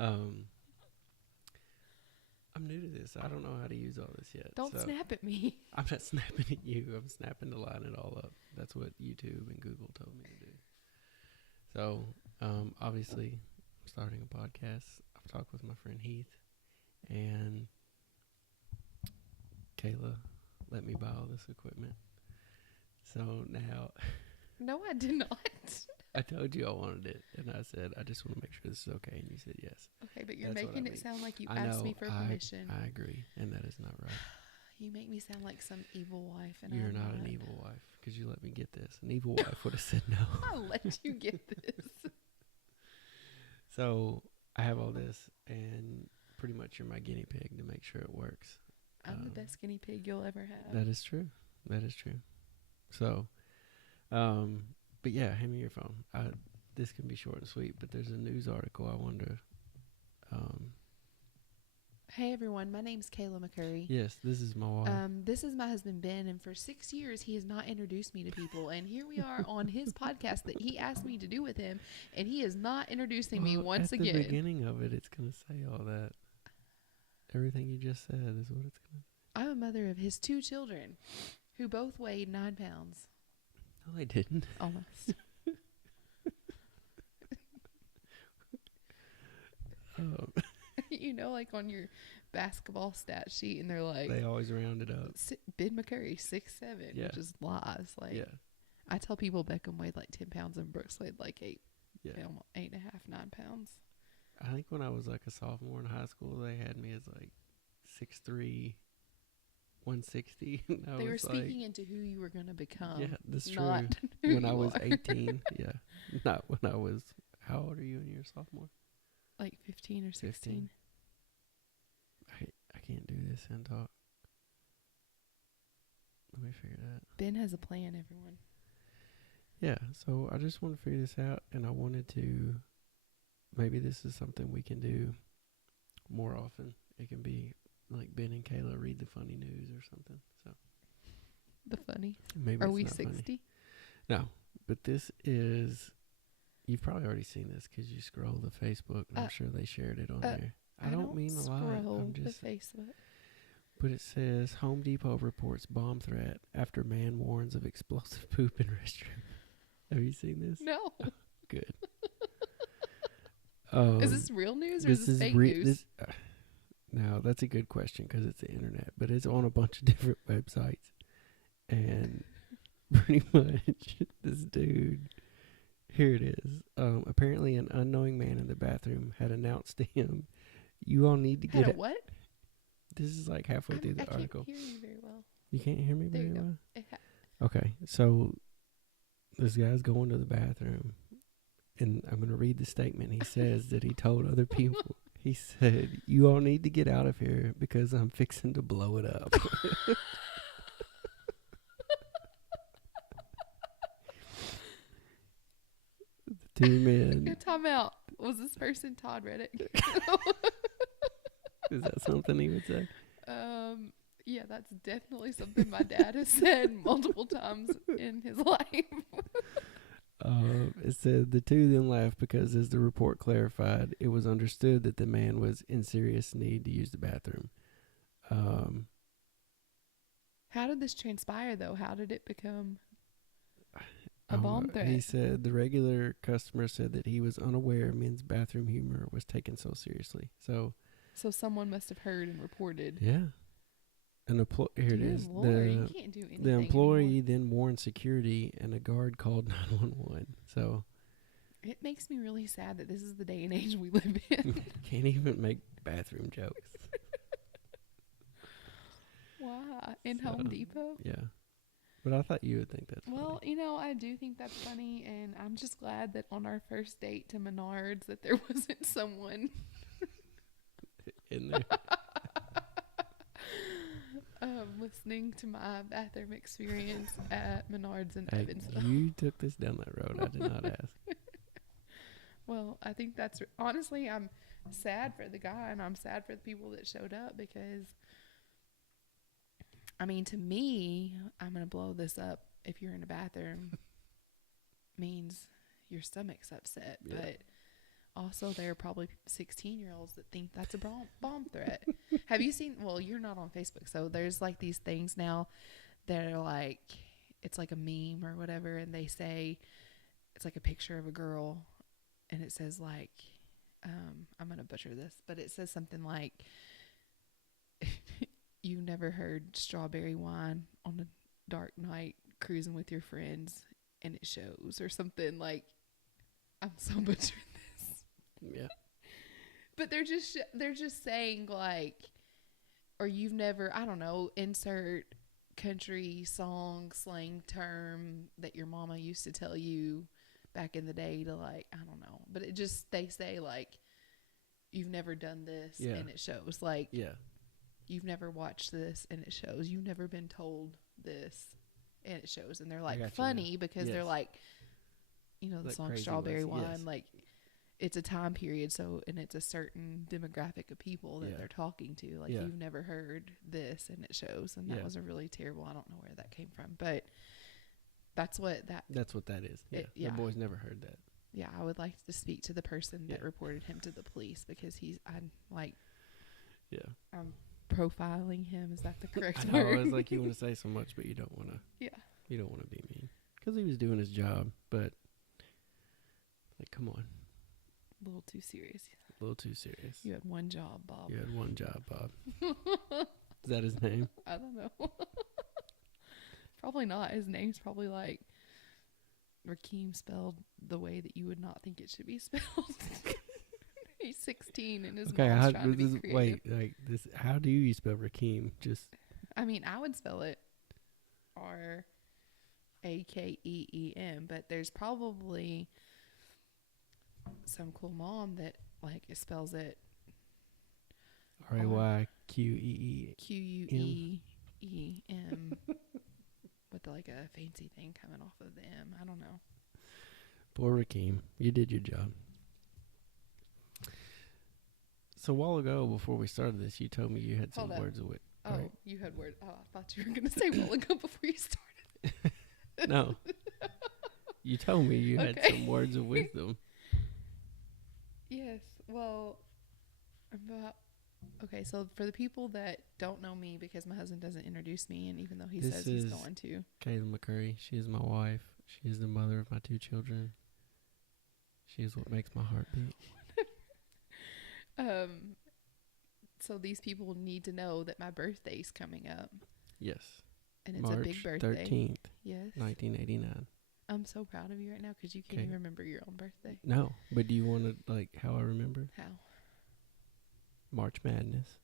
Um, I'm new to this. I don't know how to use all this yet. Don't so snap at me. I'm not snapping at you. I'm snapping to line it all up. That's what YouTube and Google told me to do. So, obviously, I'm starting a podcast. I've talked with my friend Heath, and Kayla let me buy all this equipment. So now, No, I did not. I told you I wanted it, and I said, I just want to make sure this is okay, and you said yes. Okay, but you're That's what making I it mean. sound like you I asked know, me for permission. I agree, and that is not right. You make me sound like some evil wife, and You're I'm not an evil wife, because you let me get this. An evil wife would have said no. I'll let you get this. So I have all this, and pretty much you're my guinea pig to make sure it works. I'm the best guinea pig you'll ever have. That is true. That is true. So, but yeah, hand me your phone. This can be short and sweet, but there's a news article I wonder. Hey everyone, my name's Kayla McCurry. Yes, this is my wife. This is my husband Ben, and for 6 years he has not introduced me to people, and here we are on his podcast that he asked me to do with him, and he is not introducing me once again. At the beginning of it, it's going to say all that. Everything you just said is what it's going to say. I'm a mother of his 2 children, who both weighed 9 pounds. No, they didn't. Almost. You know, like on your basketball stat sheet, and they're like, they always round it up. Ben McCurry 6'7", Yeah. which is lies. Like, Yeah. I tell people Beckham weighed like 10 pounds and Brooks weighed like 8, Yeah. 8.5, 9 pounds. I think when I was like a sophomore in high school, they had me as like 6'3", 160. They were speaking into who you were going to become. Yeah, that's not true. who When I you was are. 18, yeah. Not when I was, how old are you when you're a sophomore? Like 15 or 16. 15. I can't do this and talk. Let me figure that. Ben has a plan, everyone. Yeah, so I just want to figure this out, and I wanted to, maybe this is something we can do more often. It can be like Ben and Kayla read the funny news or something. So The funny. maybe Are it's we not 60? funny. No, but this is, you've probably already seen this because you scroll the Facebook, and I'm sure they shared it on there. I don't mean a lot. I'm just the Facebook. But it says Home Depot reports bomb threat after man warns of explosive poop in restroom. Have you seen this? No. Good. Is this real news or is this fake news? Now, that's a good question because it's the internet, but it's on a bunch of different websites. And pretty much this dude, here it is. Apparently an unknowing man in the bathroom had announced to him, you all need to get Had a what? This is like halfway through the article. I can't hear you very well. You can't hear me There very you go. well? Okay, so this guy's going to the bathroom, and I'm going to read the statement. He says that he told other people, he said, you all need to get out of here because I'm fixing to blow it up. The 2 men. Time out. Was this person Todd Reddick? Is that something he would say? Yeah, that's definitely something my dad has said multiple times in his life. It said the 2 then laughed because, as the report clarified, it was understood that the man was in serious need to use the bathroom. How did this transpire, though? How did it become a bomb threat? He said the regular customer said that he was unaware men's bathroom humor was taken so seriously. So someone must have heard and reported. Yeah. Here it is. Lord, you can't do anything the employee anymore. then warned security, and a guard called 911. So it makes me really sad that this is the day and age we live in. Can't even make bathroom jokes. Why? In Home Depot? Yeah. But I thought you would think that's funny. Well, I do think that's funny, and I'm just glad that on our first date to Menards that there wasn't someone in there. listening to my bathroom experience at Menards in Hey, Evansville. you took this down that road. I did not ask. Well, I think that's honestly, I'm sad for the guy, and I'm sad for the people that showed up because, I mean, to me, I'm going to blow this up if you're in a bathroom means your stomach's upset. Yeah. But Also, there are probably 16-year-olds that think that's a bomb threat. Have you seen, well, you're not on Facebook, so there's like these things now that are like, it's like a meme or whatever, and they say, it's like a picture of a girl, and it says like, I'm going to butcher this, but it says something like, you never heard strawberry wine on a dark night cruising with your friends, and it shows, or something like, I'm so butchering this. Yeah. But they're just saying like, or you've never, I don't know, insert country song slang term that your mama used to tell you back in the day to like, I don't know. But it just, they say like, you've never done this, Yeah. and it shows. Like, Yeah. you've never watched this, and it shows. You've never been told this, and it shows. And they're like funny because they're like, you know, the like song Strawberry Wine, yes. like, it's a time period, so, and it's a certain demographic of people that they're talking to. Like, you've never heard this, and it shows. And that was a really terrible, I don't know where that came from, but that's what that is. Yeah. The boys never heard that. Yeah, I would like to speak to the person that reported him to the police, because I'm profiling him. Is that the correct word? It's like you want to say so much, but you don't want to. Yeah. You don't want to be mean because he was doing his job, but like, come on. A little too serious. A little too serious. You had one job, Bob. You had one job, Bob. Is that his name? I don't know. Probably not. His name's probably like Rakeem, spelled the way that you would not think it should be spelled. He's 16 and his mom's trying to be creative. Wait, like this? How do you spell Rakeem? Just. I mean, I would spell it Rakeem, but there's probably some cool mom that like spells it Rayqueem with like a fancy thing coming off of the M. I don't know. Poor Rakeem, you did your job. So a while ago, before we started this, you told me you had some words of wit. Oh, right? You had words. Oh, I thought you were going to say a while ago before you started. No. You told me you had some words of wisdom. Yes. Well, okay, so for the people that don't know me, because my husband doesn't introduce me, and even though he says he's going to. Kayla McCurry. She is my wife. She is the mother of my 2 children. She is what makes my heart beat. So these people need to know that my birthday's coming up. Yes. And it's March a big birthday. 13th. Yes. 1989. I'm so proud of you right now because you can't even remember your own birthday. No, but do you want to, like, how I remember? How? March Madness.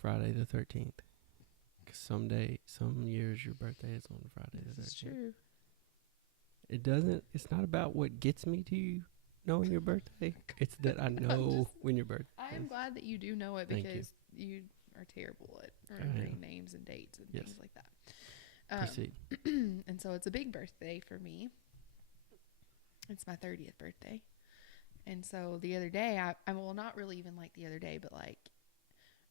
Friday the 13th. 'Cause some years your birthday is on Friday the 13th. That's true. It's not about what gets me to you knowing your birthday. It's that I know when your birthday is. I am glad that you do know it because you are terrible at remembering names and dates and things like that. Proceed. And so it's a big birthday for me. It's my 30th birthday. And so the other day, I well, not really even like the other day, but like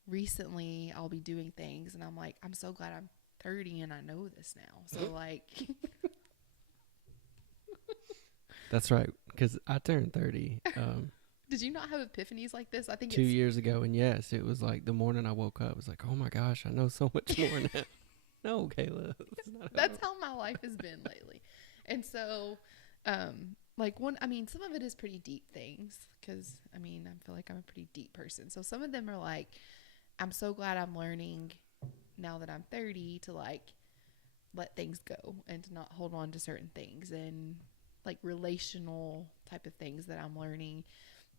recently I'll be doing things and I'm like, I'm so glad I'm 30 and I know this now. So like. That's right. Because I turned 30. Did you not have epiphanies like this? I think 2 years ago. And yes, it was like the morning I woke up, it was like, oh my gosh, I know so much more now. No, Kayla. That's how my life has been lately. And so, like some of it is pretty deep things because, I feel like I'm a pretty deep person. So some of them are like, I'm so glad I'm learning now that I'm 30 to like let things go and to not hold on to certain things and like relational type of things that I'm learning.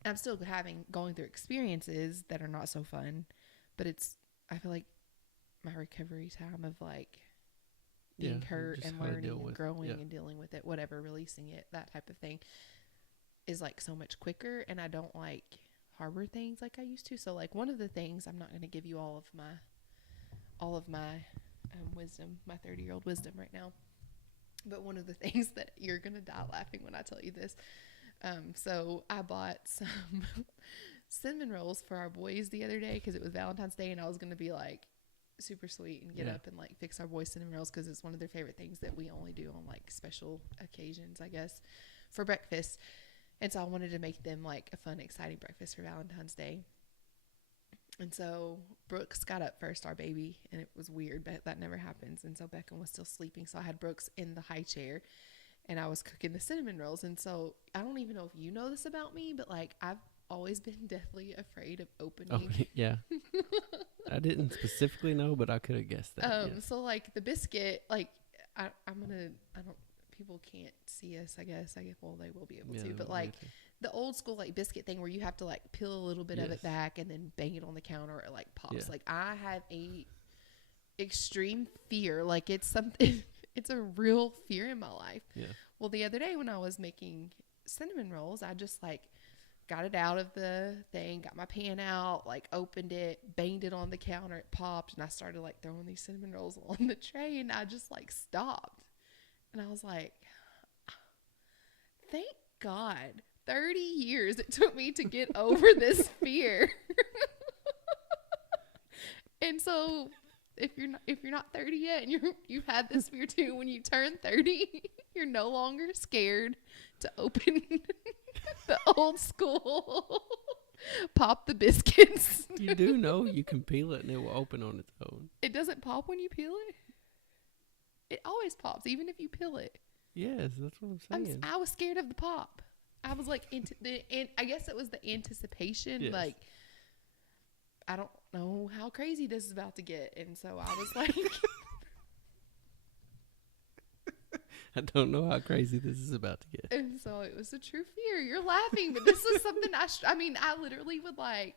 I'm still going through experiences that are not so fun, but I feel like my recovery time of like being hurt and learning and growing and dealing with it, whatever, releasing it, that type of thing is like so much quicker. And I don't like harbor things like I used to. So like one of the things, I'm not going to give you all of my wisdom, my 30-year-old wisdom right now. But one of the things that you're going to die laughing when I tell you this. So I bought some cinnamon rolls for our boys the other day because it was Valentine's Day and I was going to be like super sweet and get up and like fix our boys cinnamon rolls because it's one of their favorite things that we only do on like special occasions, I guess. for breakfast. And so I wanted to make them like a fun, exciting breakfast for Valentine's Day. And so Brooks got up first, our baby, and it was weird, but that never happens. And so Beckham was still sleeping. So I had Brooks in the high chair and I was cooking the cinnamon rolls. And so I don't even know if you know this about me, but like I've always been deathly afraid of opening. Oh, yeah. I didn't specifically know, but I could have guessed that. Yes. So like the biscuit, like I don't, people can't see us, I guess. Well, they will be able to, but like the old school like biscuit thing where you have to like peel a little bit of it back and then bang it on the counter, or it like pops. Yeah. Like I have a extreme fear. Like it's something, it's a real fear in my life. Yeah. Well, the other day when I was making cinnamon rolls, I just like got it out of the thing, got my pan out, like opened it, banged it on the counter, it popped, and I started like throwing these cinnamon rolls on the tray, and I just like stopped. And I was like, thank God, 30 years it took me to get over this fear. And so if you're not 30 yet and you've had this fear too, when you turn 30, you're no longer scared to open the old school pop the biscuits. You do know you can peel it and it will open on its own. It doesn't pop when you peel it? It always pops, even if you peel it. Yes, that's what I'm saying. I was scared of the pop. I was like, I guess it was the anticipation. Yes. Like, I don't know how crazy this is about to get. And so I was like, I don't know how crazy this is about to get. And so it was a true fear. You're laughing, but this is something I literally would like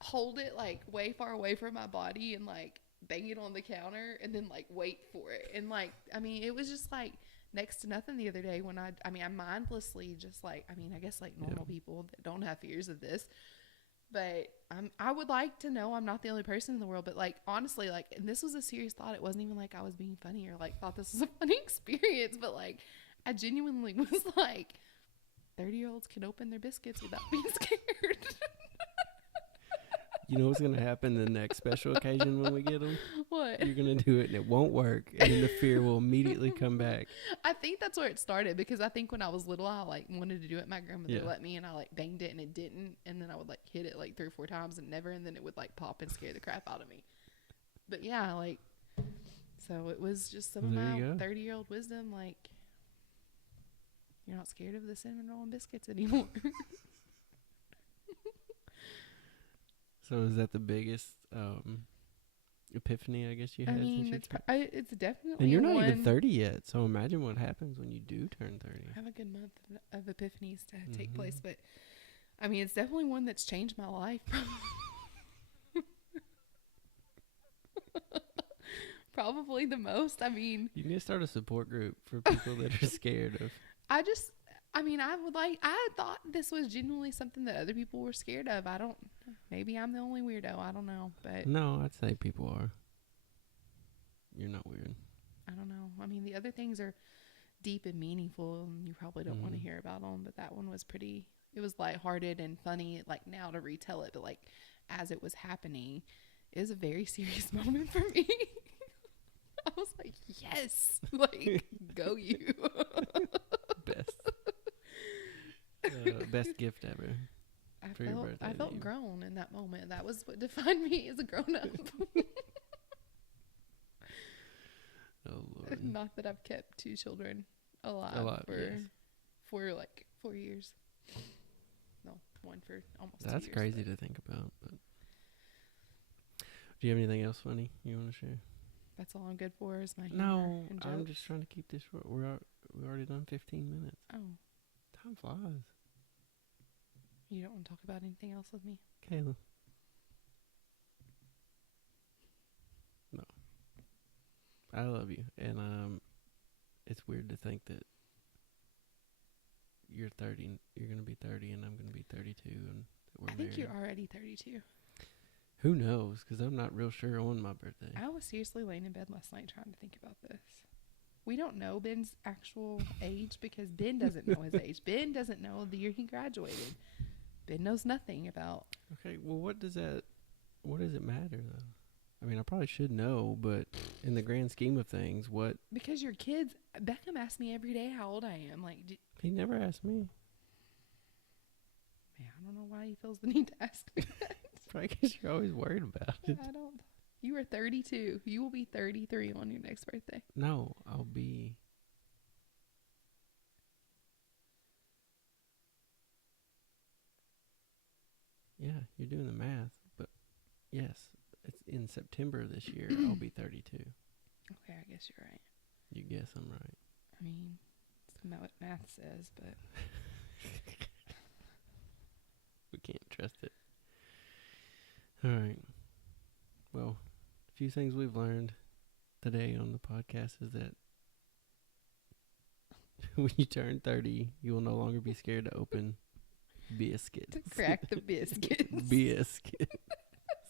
hold it like way far away from my body and like bang it on the counter and then like wait for it. And like, it was just like next to nothing the other day when I mindlessly just like, I guess like normal people that don't have fears of this, but I would like to know I'm not the only person in the world. But like, honestly, like, and this was a serious thought. It wasn't even like I was being funny or like thought this was a funny experience, but like I genuinely was like, 30-year-olds can open their biscuits without being scared. You know what's going to happen the next special occasion when we get them? What? You're going to do it and it won't work, and then the fear will immediately come back. I think that's where it started, because I think when I was little, I like wanted to do it. My grandmother let me, and I like banged it and it didn't, and then I would like hit it like 3 or 4 times and never, and then it would like pop and scare the crap out of me. But yeah, like, so it was just some of my 30-year-old wisdom, like, you're not scared of the cinnamon roll and biscuits anymore. So is that the biggest epiphany, I guess, you had? It's definitely. And you're not even 30 yet, so imagine what happens when you do turn 30. I have a good month of epiphanies to take place, but it's definitely one that's changed my life. Probably the most. You need to start a support group for people that are scared of. I thought this was genuinely something that other people were scared of. Maybe I'm the only weirdo. I don't know, but. No, I'd say people are. You're not weird. I don't know. The other things are deep and meaningful, and you probably don't want to hear about them, but that one was it was lighthearted and funny, like now to retell it, but like as it was happening, it was a very serious moment for me. I was like, yes, like, go you. Best gift ever. I felt grown in that moment. That was what defined me as a grown-up. Oh, Lord. Not that I've kept 2 children alive for like 4 years. No, 1 for almost 2 years. That's crazy to think about. But do you have anything else funny you want to share? That's all I'm good for is my humor. No, and I'm just trying to keep this short. We're already done 15 minutes. Oh. Time flies. You don't want to talk about anything else with me? Kayla. No. I love you. And it's weird to think that you're 30, you're going to be 30 and I'm going to be 32 and we're I think married. You're already 32. Who knows? Because I'm not real sure on my birthday. I was seriously laying in bed last night trying to think about this. We don't know Ben's actual age because Ben doesn't know his age. Ben doesn't know the year he graduated. Ben knows nothing about. Okay, well, what does it matter, though? I probably should know, but in the grand scheme of things, what? Because your kids, Beckham asks me every day how old I am. Like, He never asked me. Man, I don't know why he feels the need to ask me that. Probably because you're always worried about it. I don't. You are 32. You will be 33 on your next birthday. No, I'll be. Yeah, you're doing the math, but yes, it's in September this year. I'll be 32. Okay, I guess you're right. You guess I'm right. I mean, it's not what math says, but We can't trust it. All right. Well, a few things we've learned today on the podcast is that when you turn 30, you will no longer be scared to open biscuits. to crack the biscuits. Biscuit.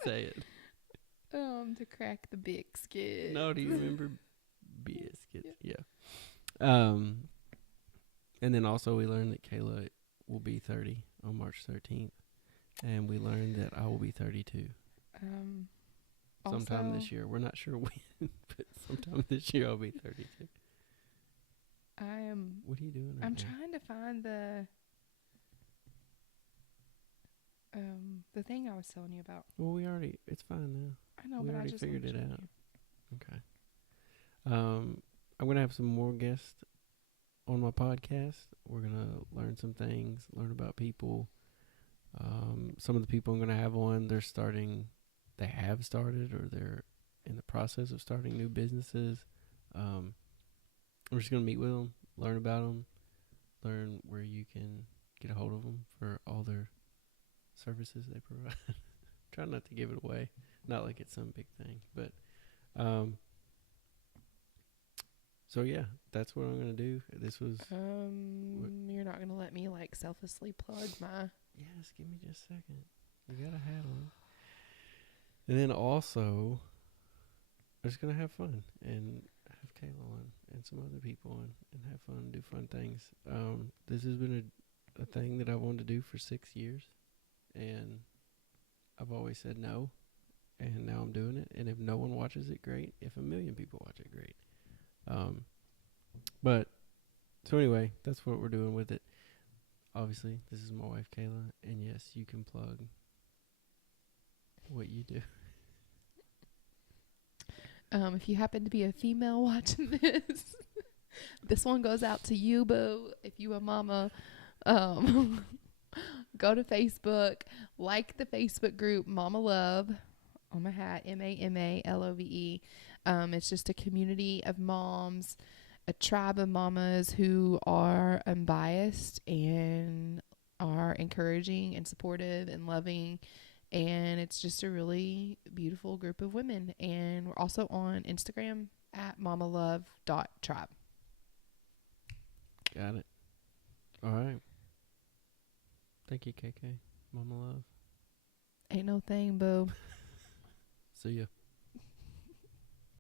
Say it. To crack the biscuits. No, do you remember biscuits? Yeah. And then also we learned that Kayla will be 30 on March 13th. And we learned that I will be 32. Sometime Also, this year. We're not sure when, but sometime this year I'll be 32. I am. What are you doing right I'm now? trying to find the thing I was telling you about. Well, it's fine now. I know, We but I already just figured wanna it show out. you. Okay. I'm going to have some more guests on my podcast. We're going to learn some things, learn about people. Some of the people I'm going to have on, they have started or they're in the process of starting new businesses. I'm just going to meet with them, learn about them, learn where you can get a hold of them for all their services they provide. Try not to give it away. Not like it's some big thing, but so yeah, that's what I'm gonna do. This was You're not gonna let me like selflessly plug my. yes. Give me just a second. You got a hat on, and then also, I'm just gonna have fun and have Kayla on and some other people on and have fun, do fun things. This has been a thing that I wanted to do for 6 years, and I've always said no, and now I'm doing it. And if no one watches it, great. If a million people watch it, great. But so anyway, that's what we're doing with it. Obviously, this is my wife Kayla, and yes, you can plug what you do. If you happen to be a female watching this, this one goes out to you, boo. If you a mama, go to Facebook, like the Facebook group Mama Love on my hat, MAMALOVE. It's just a community of moms, a tribe of mamas who are unbiased and are encouraging and supportive and loving. And it's just a really beautiful group of women. And we're also on Instagram at mamalove.tribe. Got it. All right. Thank you, KK. Mama love. Ain't no thing, boo. See ya.